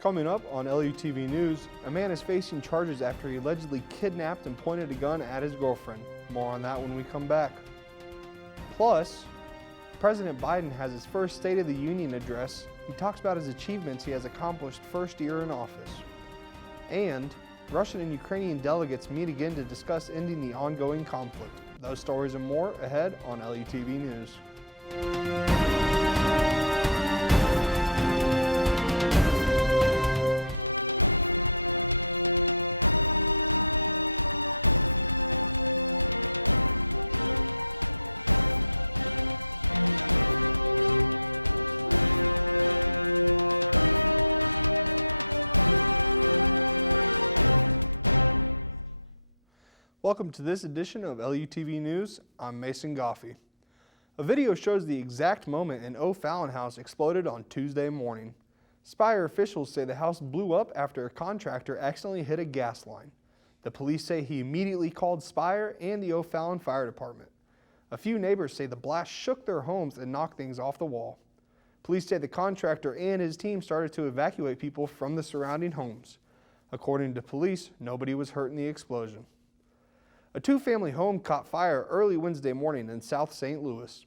Coming up on LUTV News, a man is facing charges after he allegedly kidnapped and pointed a gun at his girlfriend. More on that when we come back. Plus, President Biden has his first State of the Union address. He talks about his achievements he has accomplished first year in office. And Russian and Ukrainian delegates meet again to discuss ending the ongoing conflict. Those stories and more ahead on LUTV News. Welcome to this edition of LUTV News. I'm Mason Goffey. A video shows the exact moment an O'Fallon house exploded on Tuesday morning. Spire officials say the house blew up after a contractor accidentally hit a gas line. The police say he immediately called Spire and the O'Fallon Fire Department. A few neighbors say the blast shook their homes and knocked things off the wall. Police say the contractor and his team started to evacuate people from the surrounding homes. According to police, nobody was hurt in the explosion. A two-family home caught fire early Wednesday morning in South St. Louis.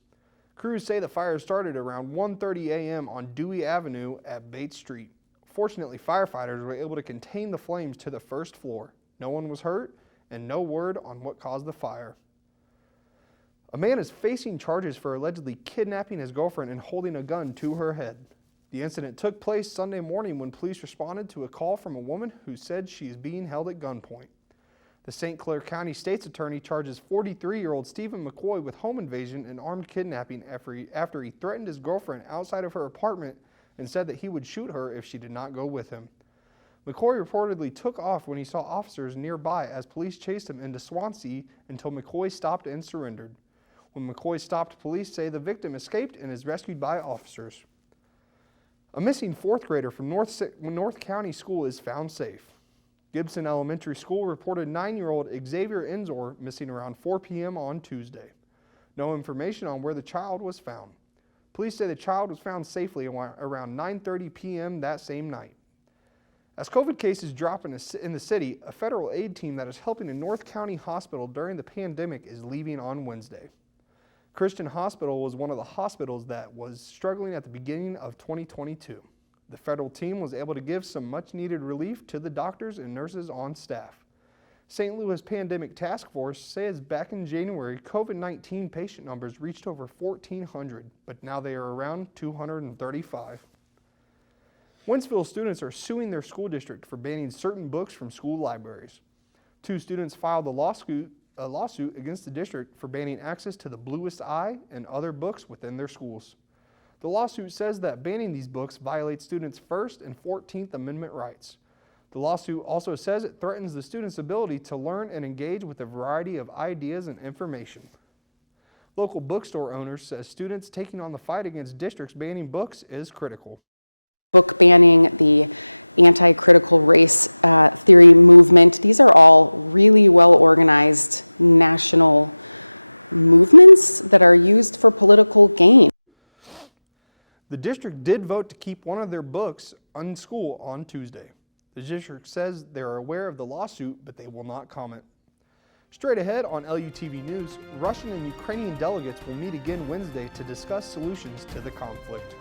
Crews say the fire started around 1:30 a.m. on Dewey Avenue at Bates Street. Fortunately, firefighters were able to contain the flames to the first floor. No one was hurt, and no word on what caused the fire. A man is facing charges for allegedly kidnapping his girlfriend and holding a gun to her head. The incident took place Sunday morning when police responded to a call from a woman who said she is being held at gunpoint. The St. Clair County State's Attorney charges 43-year-old Stephen McCoy with home invasion and armed kidnapping after he threatened his girlfriend outside of her apartment and said that he would shoot her if she did not go with him. McCoy reportedly took off when he saw officers nearby as police chased him into Swansea until McCoy stopped and surrendered. When McCoy stopped, police say the victim escaped and is rescued by officers. A missing fourth grader from North County School is found safe. Gibson Elementary School reported 9-year-old Xavier Enzor missing around 4 p.m. on Tuesday. No information on where the child was found. Police say the child was found safely around 9:30 p.m. that same night. As COVID cases drop in the city, a federal aid team that is helping a North County hospital during the pandemic is leaving on Wednesday. Christian Hospital was one of the hospitals that was struggling at the beginning of 2022. The federal team was able to give some much-needed relief to the doctors and nurses on staff. St. Louis Pandemic Task Force says back in January, COVID-19 patient numbers reached over 1,400, but now they are around 235. Wentzville students are suing their school district for banning certain books from school libraries. 2 students filed a lawsuit against the district for banning access to The Bluest Eye and other books within their schools. The lawsuit says that banning these books violates students' First and 14th Amendment rights. The lawsuit also says it threatens the students' ability to learn and engage with a variety of ideas and information. Local bookstore owners say students taking on the fight against districts banning books is critical. Book banning, the anti-critical race theory movement, these are all really well-organized national movements that are used for political gain. The district did vote to keep one of their books in school on Tuesday. The district says they are aware of the lawsuit, but they will not comment. Straight ahead on LUTV News, Russian and Ukrainian delegates will meet again Wednesday to discuss solutions to the conflict.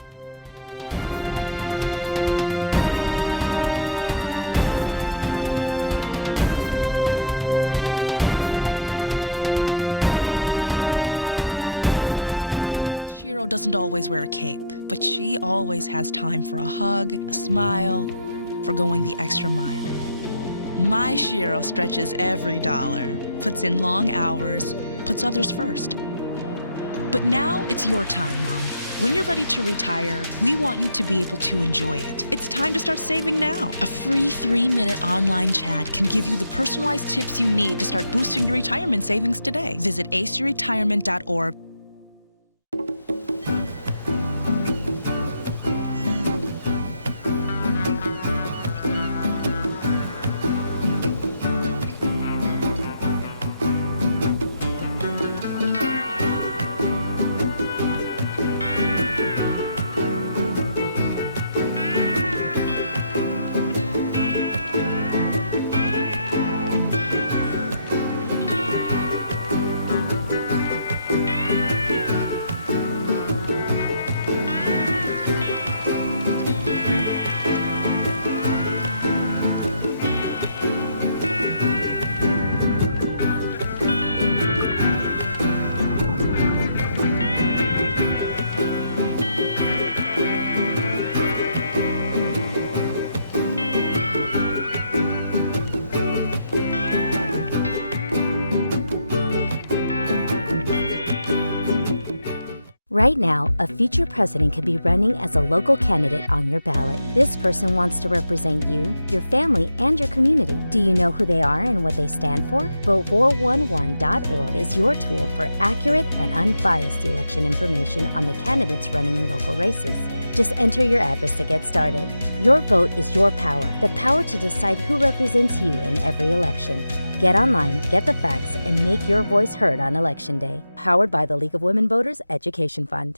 League of Women Voters Education Fund.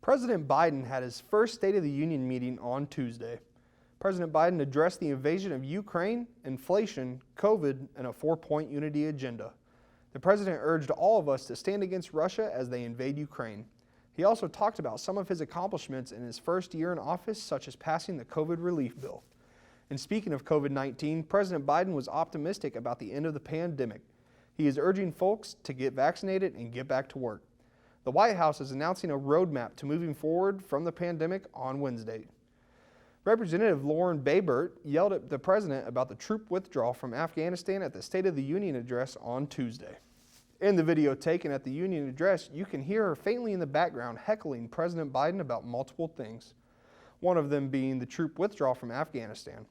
President Biden had his first State of the Union meeting on Tuesday. President Biden addressed the invasion of Ukraine, inflation, COVID, and a 4-point unity agenda. The president urged all of us to stand against Russia as they invade Ukraine. He also talked about some of his accomplishments in his first year in office, such as passing the COVID relief bill. And speaking of COVID-19, President Biden was optimistic about the end of the pandemic. He is urging folks to get vaccinated and get back to work. The White House is announcing a roadmap to moving forward from the pandemic on Wednesday. Representative Lauren Boebert yelled at the president about the troop withdrawal from Afghanistan at the State of the Union address on Tuesday. In the video taken at the Union address, you can hear her faintly in the background heckling President Biden about multiple things, one of them being the troop withdrawal from Afghanistan.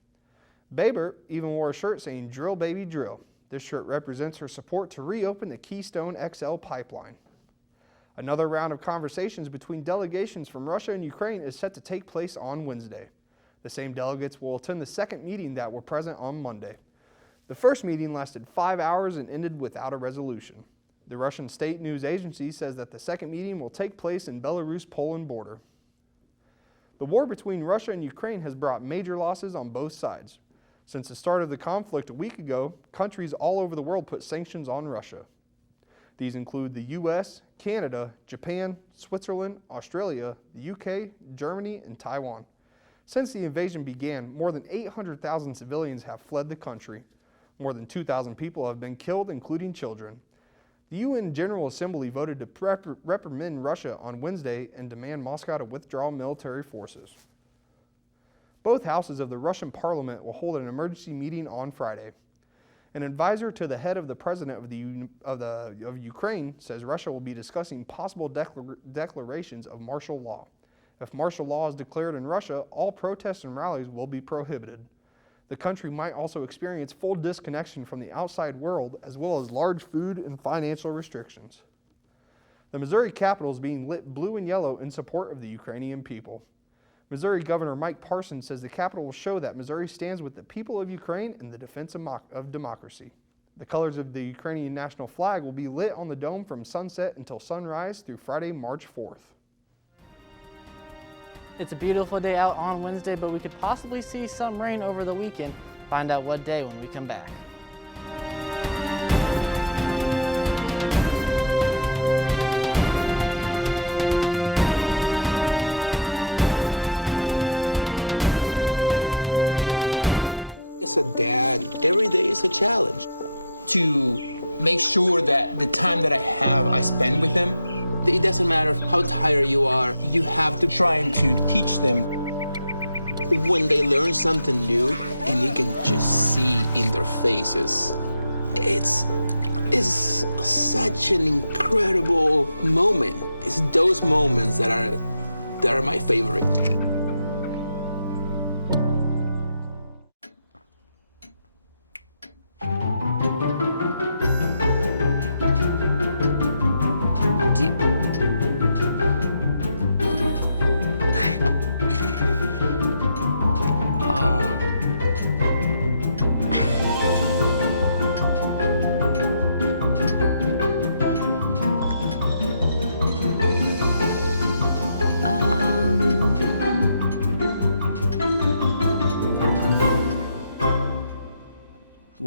Boebert even wore a shirt saying, "Drill, baby, drill." This shirt represents her support to reopen the Keystone XL pipeline. Another round of conversations between delegations from Russia and Ukraine is set to take place on Wednesday. The same delegates will attend the second meeting that were present on Monday. The first meeting lasted 5 hours and ended without a resolution. The Russian state news agency says that the second meeting will take place in Belarus-Poland border. The war between Russia and Ukraine has brought major losses on both sides. Since the start of the conflict a week ago, countries all over the world put sanctions on Russia. These include the US, Canada, Japan, Switzerland, Australia, the UK, Germany, and Taiwan. Since the invasion began, more than 800,000 civilians have fled the country. More than 2,000 people have been killed, including children. The UN General Assembly voted to reprimand Russia on Wednesday and demand Moscow to withdraw military forces. Both houses of the Russian parliament will hold an emergency meeting on Friday. An advisor to the head of the president of Ukraine says Russia will be discussing possible declarations of martial law. If martial law is declared in Russia, all protests and rallies will be prohibited. The country might also experience full disconnection from the outside world, as well as large food and financial restrictions. The Missouri Capitol is being lit blue and yellow in support of the Ukrainian people. Missouri Governor Mike Parson says the Capitol will show that Missouri stands with the people of Ukraine in the defense of democracy. The colors of the Ukrainian national flag will be lit on the dome from sunset until sunrise through Friday, March 4th. It's a beautiful day out on Wednesday, but we could possibly see some rain over the weekend. Find out what day when we come back.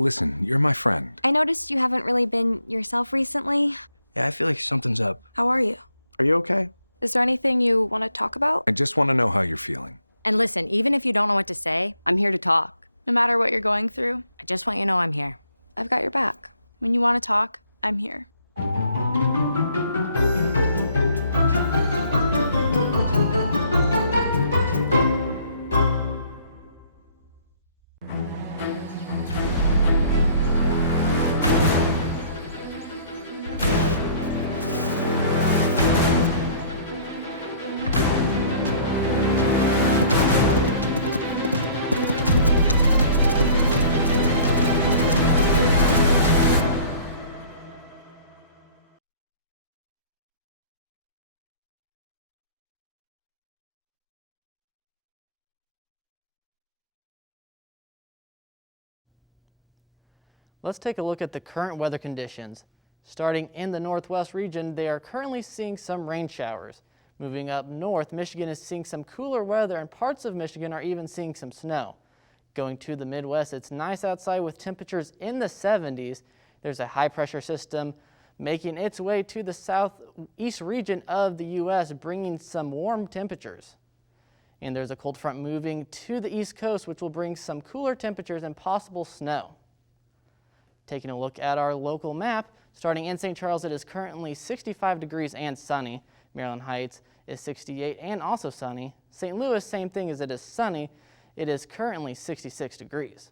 Listen, you're my friend. I noticed you haven't really been yourself recently. Yeah, I feel like something's up. How are you? Are you okay? Is there anything you want to talk about? I just want to know how you're feeling. And listen, even if you don't know what to say, I'm here to talk. No matter what you're going through, I just want you to know I'm here. I've got your back. When you want to talk, I'm here. Let's take a look at the current weather conditions. Starting in the northwest region, they are currently seeing some rain showers. Moving up north, Michigan is seeing some cooler weather, and parts of Michigan are even seeing some snow. Going to the Midwest, it's nice outside with temperatures in the 70s. There's a high pressure system making its way to the southeast region of the U.S., bringing some warm temperatures. And there's a cold front moving to the east coast, which will bring some cooler temperatures and possible snow. Taking a look at our local map, starting in St. Charles, it is currently 65 degrees and sunny. Maryland Heights is 68 and also sunny. St. Louis, same thing as it is sunny. It is currently 66 degrees.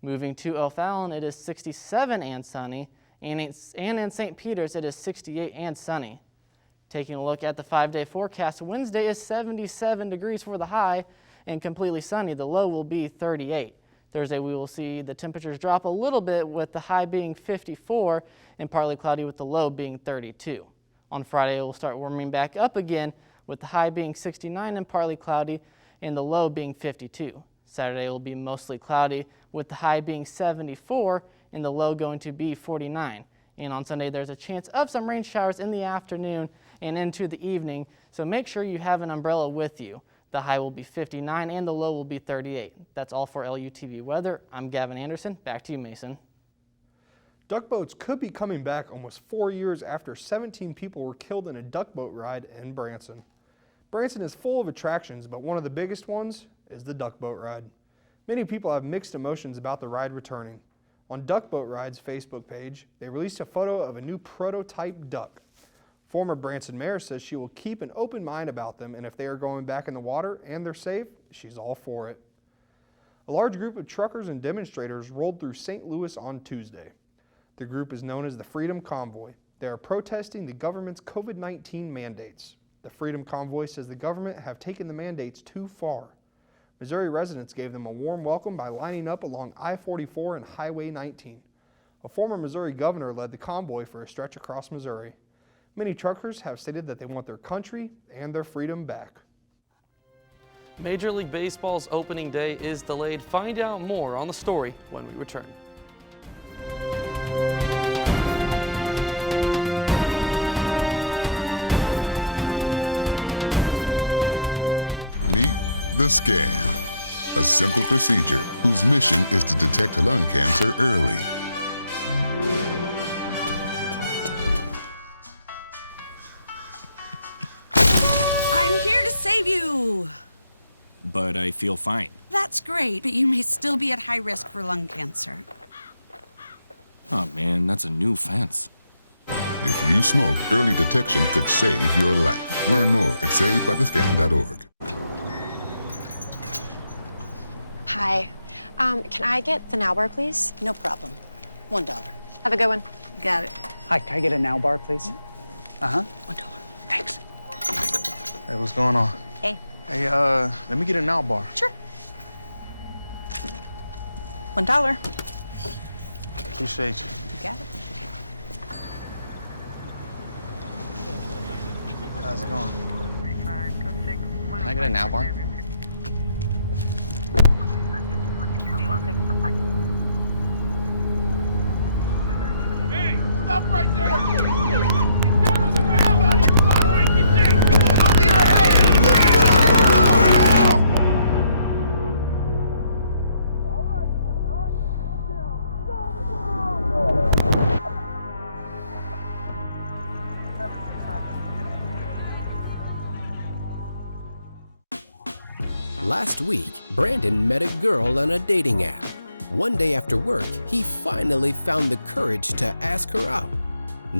Moving to O'Fallon, it is 67 and sunny. And in St. Peter's, it is 68 and sunny. Taking a look at the 5-day forecast, Wednesday is 77 degrees for the high and completely sunny. The low will be 38. Thursday, we will see the temperatures drop a little bit with the high being 54 and partly cloudy with the low being 32. On Friday, it will start warming back up again with the high being 69 and partly cloudy and the low being 52. Saturday will be mostly cloudy with the high being 74 and the low going to be 49. And on Sunday, there's a chance of some rain showers in the afternoon and into the evening, so make sure you have an umbrella with you. The high will be 59 and the low will be 38. That's all for LUTV weather. I'm Gavin Anderson. Back to you, Mason. Duck boats could be coming back almost 4 years after 17 people were killed in a duck boat ride in Branson. Branson is full of attractions, but one of the biggest ones is the duck boat ride. Many people have mixed emotions about the ride returning. On Duck Boat Ride's Facebook page, they released a photo of a new prototype duck. Former Branson mayor says she will keep an open mind about them, and if they are going back in the water and they're safe, she's all for it. A large group of truckers and demonstrators rolled through St. Louis on Tuesday. The group is known as the Freedom Convoy. They are protesting the government's COVID-19 mandates. The Freedom Convoy says the government have taken the mandates too far. Missouri residents gave them a warm welcome by lining up along I-44 and Highway 19. A former Missouri governor led the convoy for a stretch across Missouri. Many truckers have stated that they want their country and their freedom back. Major League Baseball's opening day is delayed. Find out more on the story when we return. This game is simple procedure whose mission is to detect an offense But I feel fine. That's great, but you may still be at high risk for lung cancer. Oh man, that's a new fence. Hi. Can I get the now bar, please? No problem. $1. Have a good one. Got it. Hi, can I get a now bar, please? Thanks. Hey, what's going on? Hey. Hey, let me get a now bar. Sure. $1. Appreciate it. Last week, Brandon met a girl on a dating app. One day after work, he finally found the courage to ask her out.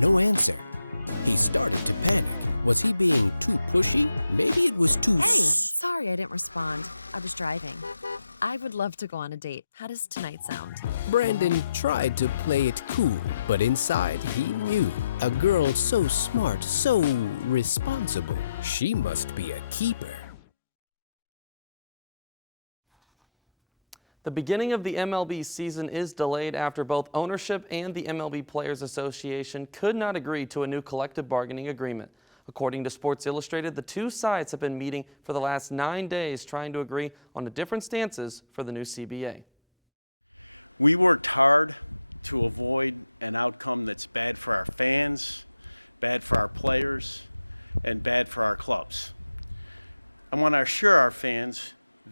No answer. He started to panic. Was he being too pushy? Maybe it was too... Sorry I didn't respond. I was driving. I would love to go on a date. How does tonight sound? Brandon tried to play it cool, but inside he knew a girl so smart, so responsible. She must be a keeper. The beginning of the MLB season is delayed after both ownership and the MLB Players Association could not agree to a new collective bargaining agreement. According to Sports Illustrated, the two sides have been meeting for the last 9 days trying to agree on the different stances for the new CBA. We worked hard to avoid an outcome that's bad for our fans, bad for our players, and bad for our clubs. I want to assure our fans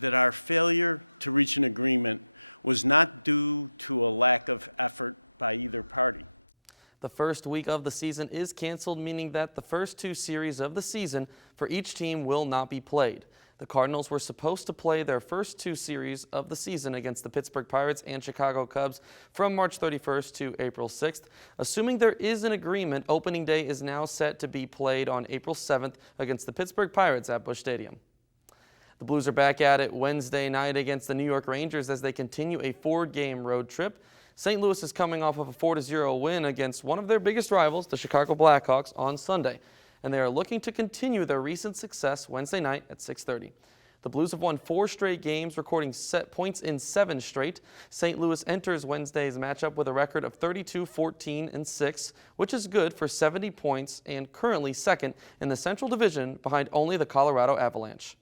that our failure to reach an agreement was not due to a lack of effort by either party. The first week of the season is canceled, meaning that the first 2 series of the season for each team will not be played. The Cardinals were supposed to play their first 2 series of the season against the Pittsburgh Pirates and Chicago Cubs from March 31st to April 6th. Assuming there is an agreement, opening day is now set to be played on April 7th against the Pittsburgh Pirates at Busch Stadium. The Blues are back at it Wednesday night against the New York Rangers as they continue a 4-game road trip. St. Louis is coming off of a 4-0 win against one of their biggest rivals, the Chicago Blackhawks, on Sunday, and they are looking to continue their recent success Wednesday night at 6:30. The Blues have won 4 straight games, recording set points in 7 straight. St. Louis enters Wednesday's matchup with a record of 32-14-6, which is good for 70 points and currently second in the Central Division behind only the Colorado Avalanche.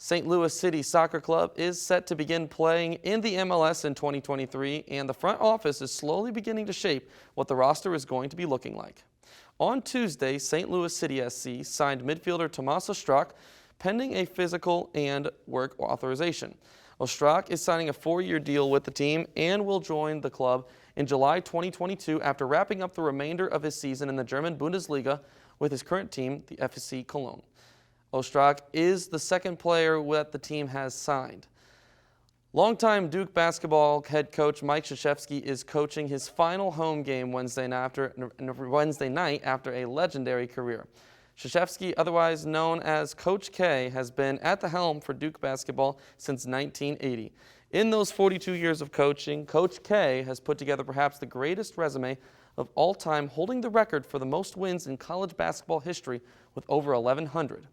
St. Louis City Soccer Club is set to begin playing in the MLS in 2023, and the front office is slowly beginning to shape what the roster is going to be looking like. On Tuesday, St. Louis City SC signed midfielder Tomas Ostrak, pending a physical and work authorization. Ostrak is signing a 4-year deal with the team and will join the club in July 2022 after wrapping up the remainder of his season in the German Bundesliga with his current team, the FC Cologne. Ostrak is the second player that the team has signed. Longtime Duke basketball head coach Mike Krzyzewski is coaching his final home game Wednesday night after a legendary career. Krzyzewski, otherwise known as Coach K, has been at the helm for Duke basketball since 1980. In those 42 years of coaching, Coach K has put together perhaps the greatest resume of all time, holding the record for the most wins in college basketball history with over 1,100.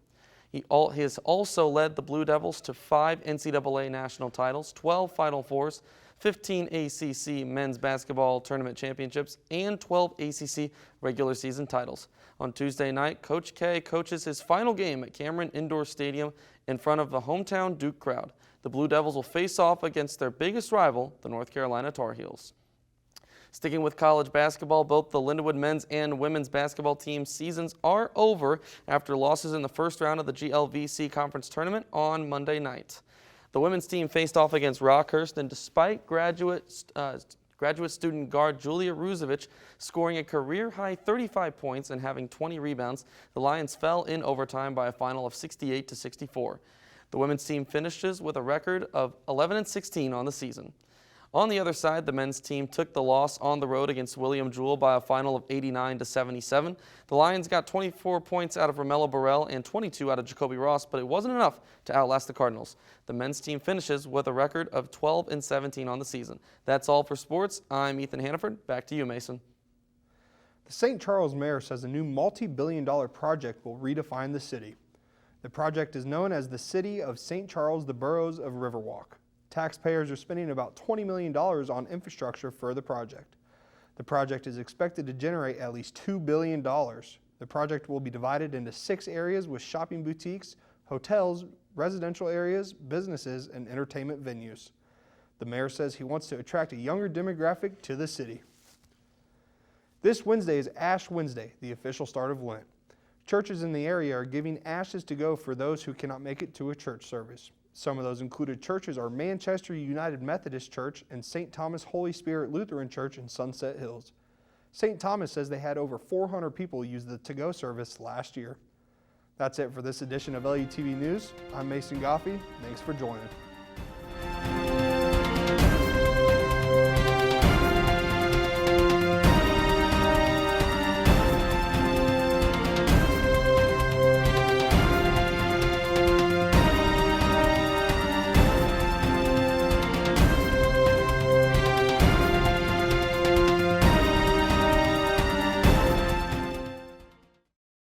He has also led the Blue Devils to 5 NCAA national titles, 12 Final Fours, 15 ACC men's basketball tournament championships, and 12 ACC regular season titles. On Tuesday night, Coach K coaches his final game at Cameron Indoor Stadium in front of the hometown Duke crowd. The Blue Devils will face off against their biggest rival, the North Carolina Tar Heels. Sticking with college basketball, both the Lindenwood men's and women's basketball team seasons are over after losses in the first round of the GLVC conference tournament on Monday night. The women's team faced off against Rockhurst, and despite graduate student guard Julia Ruzovic scoring a career-high 35 points and having 20 rebounds, the Lions fell in overtime by a final of 68-64. The women's team finishes with a record of 11-16 on the season. On the other side, the men's team took the loss on the road against William Jewell by a final of 89-77. The Lions got 24 points out of Romello Burrell and 22 out of Jacoby Ross, but it wasn't enough to outlast the Cardinals. The men's team finishes with a record of 12-17 on the season. That's all for sports. I'm Ethan Hannaford. Back to you, Mason. The St. Charles mayor says a new multi-billion-dollar project will redefine the city. The project is known as the City of St. Charles, the Boroughs of Riverwalk. Taxpayers are spending about $20 million on infrastructure for the project. The project is expected to generate at least $2 billion. The project will be divided into 6 areas with shopping boutiques, hotels, residential areas, businesses, and entertainment venues. The mayor says he wants to attract a younger demographic to the city. This Wednesday is Ash Wednesday, the official start of Lent. Churches in the area are giving ashes to go for those who cannot make it to a church service. Some of those included churches are Manchester United Methodist Church and St. Thomas Holy Spirit Lutheran Church in Sunset Hills. St. Thomas says they had over 400 people use the to-go service last year. That's it for this edition of LUTV News. I'm Mason Goffey. Thanks for joining.